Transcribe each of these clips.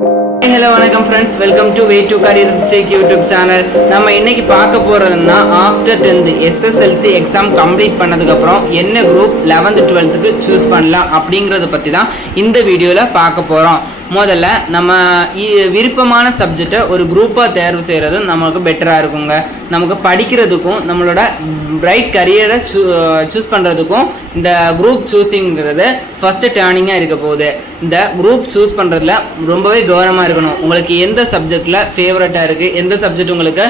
Hello வணக்கம் friends, welcome to way to career check YouTube channel. நம்ம இன்னைக்கு பார்க்க போகிறதுனா after 10th SSLC exam complete பண்ணதுக்கப்புறம் என்ன குரூப் 11th 12th சூஸ் பண்ணலாம் அப்படிங்கிறத பற்றி தான் இந்த வீடியோவில் பார்க்க போகிறோம். முதல்ல நம்ம விருப்பமான சப்ஜெக்டை ஒரு குரூப்பாக தேர்வு செய்கிறது நமக்கு பெட்டராக இருக்குங்க. நமக்கு படிக்கிறதுக்கும் நம்மளோட பிரைட் கரியரை சூஸ் பண்ணுறதுக்கும் இந்த குரூப் சூஸிங்கிறது ஃபஸ்ட்டு டேர்னிங்காக இருக்க போகுது. இந்த குரூப் சூஸ் பண்ணுறதுல ரொம்பவே கவனமாக இருக்கணும். உங்களுக்கு எந்த சப்ஜெக்டில் ஃபேவரட்டாக இருக்குது, எந்த சப்ஜெக்ட் உங்களுக்கு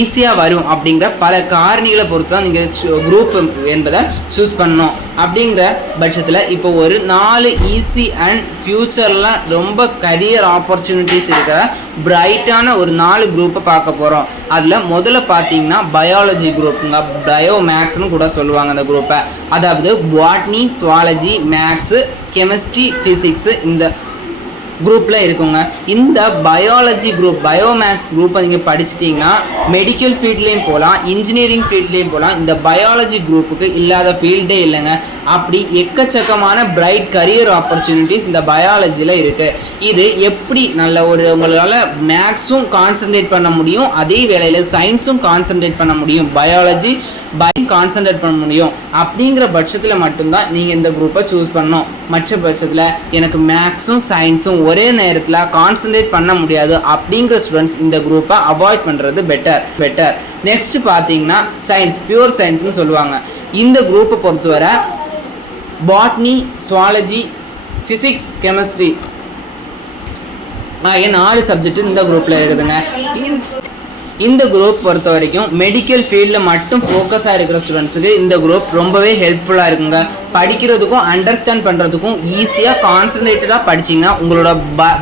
ஈஸியாக வரும் அப்படிங்கிற பல காரணிகளை பொறுத்து தான் நீங்கள் குரூப் என்பதை சூஸ் பண்ணணும். அப்படிங்கிற பட்சத்தில் இப்போ ஒரு 4 ஈஸி அண்ட் ஃப்யூச்சர்லாம் ரொம்ப கரியர் ஆப்பர்ச்சுனிட்டிஸ் இருக்கிற பிரைட்டான ஒரு 4 குரூப்பை பார்க்க போகிறோம். அதில் முதல்ல பார்த்தீங்கன்னா பயாலஜி குரூப்புங்க. பயோ மேக்ஸ்னு கூட சொல்லுவாங்க அந்த குரூப்பை. அதாவது botany, zoology, maths, chemistry, physics இந்த குரூப்பில் இருக்குங்க. இந்த பயாலஜி குரூப், பயோமேக்ஸ் குரூப்பை நீங்கள் படிச்சிட்டிங்கன்னா மெடிக்கல் ஃபீல்ட்லேயும் போகலாம், இன்ஜினியரிங் ஃபீல்ட்லேயும் போகலாம். இந்த பயாலஜி குரூப்புக்கு இல்லாத ஃபீல்டே இல்லைங்க. அப்படி எக்கச்சக்கமான பிரைட் கரியர் ஆப்பர்ச்சுனிட்டிஸ் இந்த பயாலஜியில் இருக்குது. இது எப்படி நல்ல ஒரு உங்களால் மேக்ஸும் கான்சன்ட்ரேட் பண்ண முடியும், அதே வேளையில் சயின்ஸும் கான்சன்ட்ரேட் பண்ண முடியும், பயாலஜி கான்சன்ட்ரேட் பண்ண முடியும் அப்படிங்கிற பட்சத்தில் மட்டும்தான் நீங்கள் இந்த குரூப்பை சூஸ் பண்ணணும். மற்ற பட்சத்தில் எனக்கு மேக்ஸும் சயின்ஸும் ஒரே நேரத்தில் கான்சன்ட்ரேட் பண்ண முடியாது அப்படிங்கிற ஸ்டூடெண்ட்ஸ் இந்த குரூப்பை அவாய்ட் பண்ணுறது பெட்டர். நெக்ஸ்ட் பார்த்தீங்கன்னா சயின்ஸ், பியூர் சயின்ஸ்னு சொல்லுவாங்க. இந்த குரூப்பை பொறுத்தவரை பாட்னி, சுவாலஜி, ஃபிசிக்ஸ், கெமிஸ்ட்ரி ஆகிய 4 சப்ஜெக்ட் இந்த குரூப்பில் இருக்குதுங்க. இந்த குரூப் பொறுத்த வரைக்கும் மெடிக்கல் ஃபீல்டில் மட்டும் ஃபோக்கஸாக இருக்கிற ஸ்டூடெண்ட்ஸுக்கு இந்த குரூப் ரொம்பவே ஹெல்ப்ஃபுல்லாக இருக்குங்க. படிக்கிறதுக்கும் அண்டர்ஸ்டாண்ட் பண்ணுறதுக்கும் ஈஸியாக கான்சன்ட்ரேட்டடாக படிச்சிங்கன்னா உங்களோட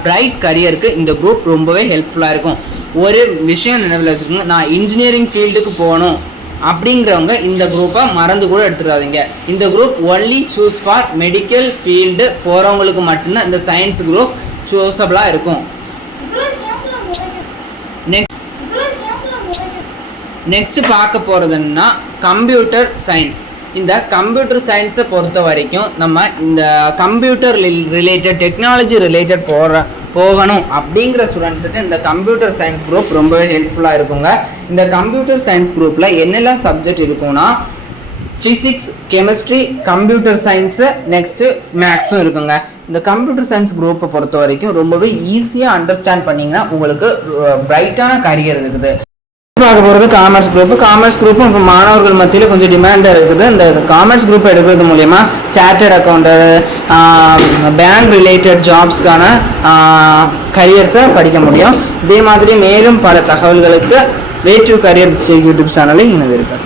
பிரைட் கரியருக்கு இந்த குரூப் ரொம்பவே ஹெல்ப்ஃபுல்லாக இருக்கும். ஒரு விஷயம் நினைவில் வச்சுக்கோங்க, நான் இன்ஜினியரிங் ஃபீல்டுக்கு போகணும் அப்படிங்கிறவங்க இந்த குரூப்பை மறந்து கூட எடுத்துடாதீங்க. இந்த group only choose for medical field போகிறவங்களுக்கு மட்டும்தான் இந்த சயின்ஸ் குரூப் சூஸபிளாக இருக்கும். நெக்ஸ்ட் பார்க்க போகிறதுன்னா கம்ப்யூட்டர் சயின்ஸ். இந்த கம்ப்யூட்டர் சயின்ஸை பொறுத்த வரைக்கும் நம்ம இந்த கம்ப்யூட்டர் ரிலேட்டட், டெக்னாலஜி ரிலேட்டட் போகணும் அப்படிங்கிற ஸ்டூடெண்ட்ஸுக்கு இந்த கம்ப்யூட்டர் சயின்ஸ் குரூப் ரொம்பவே ஹெல்ப்ஃபுல்லாக இருக்குங்க. இந்த கம்ப்யூட்டர் சயின்ஸ் குரூப்பில் என்னெல்லாம் சப்ஜெக்ட் இருக்குன்னா physics, chemistry, computer science, next மேக்ஸும் இருக்குங்க. இந்த கம்ப்யூட்டர் சயின்ஸ் குரூப்பை பொறுத்த வரைக்கும் ரொம்பவே ஈஸியாக அண்டர்ஸ்டாண்ட் பண்ணிங்கன்னா உங்களுக்கு பிரைட்டான கரியர் இருக்குது. பார்க்க போகிறது காமர்ஸ் குரூப். காமர்ஸ் குரூப்பும் இப்போ மாணவர்கள் மத்தியில் கொஞ்சம் டிமாண்டாக இருக்குது. இந்த காமர்ஸ் குரூப் எடுக்கிறது மூலயமா சார்ட்டர்ட் அக்கௌண்டர், பேங்க் ரிலேட்டட் ஜாப்ஸ்க்கான கரியர்ஸை படிக்க முடியும். இதே மாதிரி மேலும் பல தகவல்களுக்கு வே டு கரியர் யூடியூப் சேனலை இணைந்திருக்கேன்.